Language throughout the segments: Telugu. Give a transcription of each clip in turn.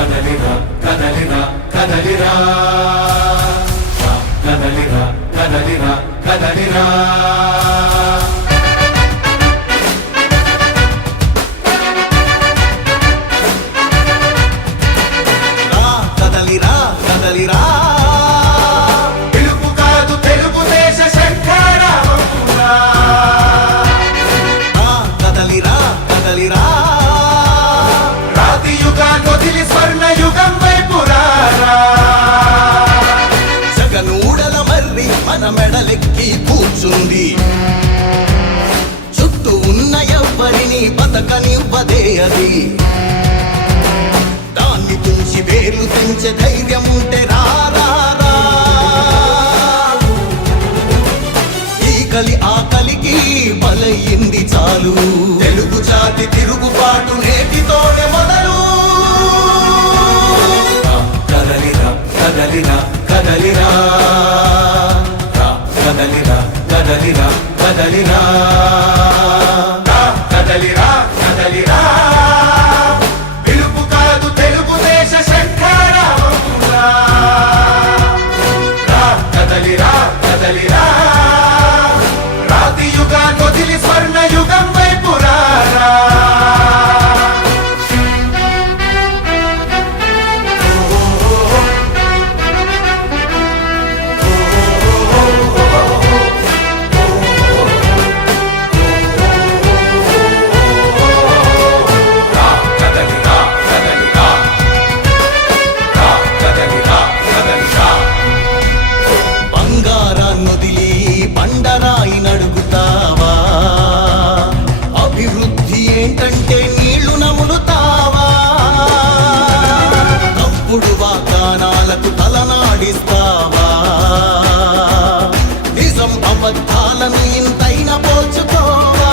కదలిరా కదలిరా కదలిరా కదలిరా కదలిరా కదలిరా కదలిరా కదలిరా పిలుపు కాదు తెలుగుదేశ శంఖారావమురా కదలిరా కదలిరా రాతి యుగాన్ని వదిలి స్వర్ణ యుగం వైపు రారా జగనూడల మర్రి మన మెడలెక్కి కూర్చుంది చుట్టూ ఉన్న ఎవ్వరిని బతకనివ్వదే అది దాన్ని తుంచి వేర్లు తెంచే ధైర్యం ఉంటే రారా ఈ కలి ఆకలికి బలయింది చాలు తెలుగు జాతి తిరుగుబాటు నేటితోనే మొదలు కదలిరా కదలిరా కదలిరా కదలిరా కదలిరా కదలిరా కదలిరా కదలిరా పిలుపు కాదు తెలుగుదేశ శంఖారావమురా కదలిరా కదలిరా రాతి యుగాన్ని వదిలి స్వర్ణ యుగం వైపు రారా బంగారాన్నొదిలి బండరాయి నడుగుతావా అభివృద్ధి ఏంటంటే నీళ్లు నములుతావా తప్పుడు వాగ్దానాలకు తలనాడిస్తావా నిజం అబద్ధాలను ఇంతైనా పోల్చుకోవా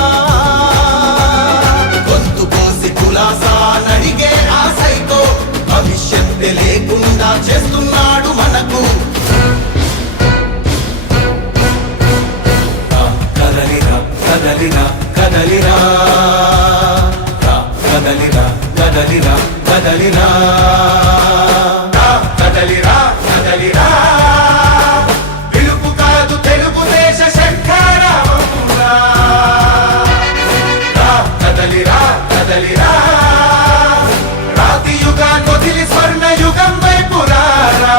గొంతు కోసి కులాసా నడిగే ఆ సైకో భవిష్యత్తు లేకుండా చేస్తున్నాడు మనకు కదలిరా కదలిరా కదలిరా కదలిరా కదలిరా కదలిరా కదలిరా కదలిరా పిలుపు కాదు తెలుగుదేశ శంఖారావమురా కదలిరా కదలిరా రాతి యుగాన్ని వదిలి స్వర్ణ యుగం వైపు రారా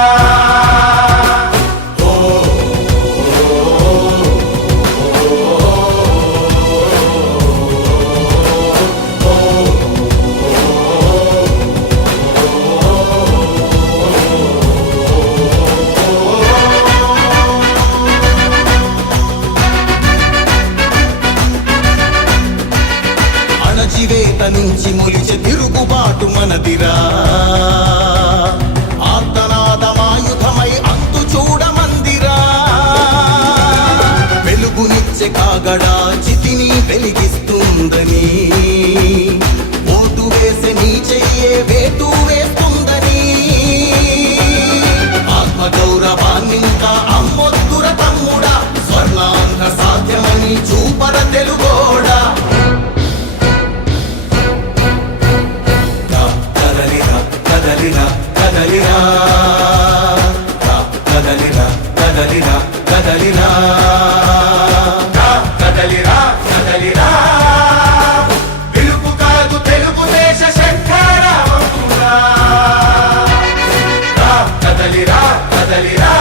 అణచివేత నుంచి మొలిచే తిరుగుబాటు మనదిరా ఆర్తనాదమాయుధమై అంతు చూడమందిరా వెలుగునిచ్చే కాగడా చితిని వెలిగిస్తుందని ఓటు వేసే నీ చెయ్యే వేటు వేస్తుందని ఆత్మగౌరవాన్నింకా అమ్మొద్దుర తమ్ముడా స్వర్ణాంధ్ర సాధ్యమని చూపర తెలుగోడా కదలిరా కదలిరా కదలిరా కదలిరా కదలిరా కదలిరా కదలిరా పిలుపు కాదు తెలుగుదేశ శంఖారావమురా కదలిరా కదలిరా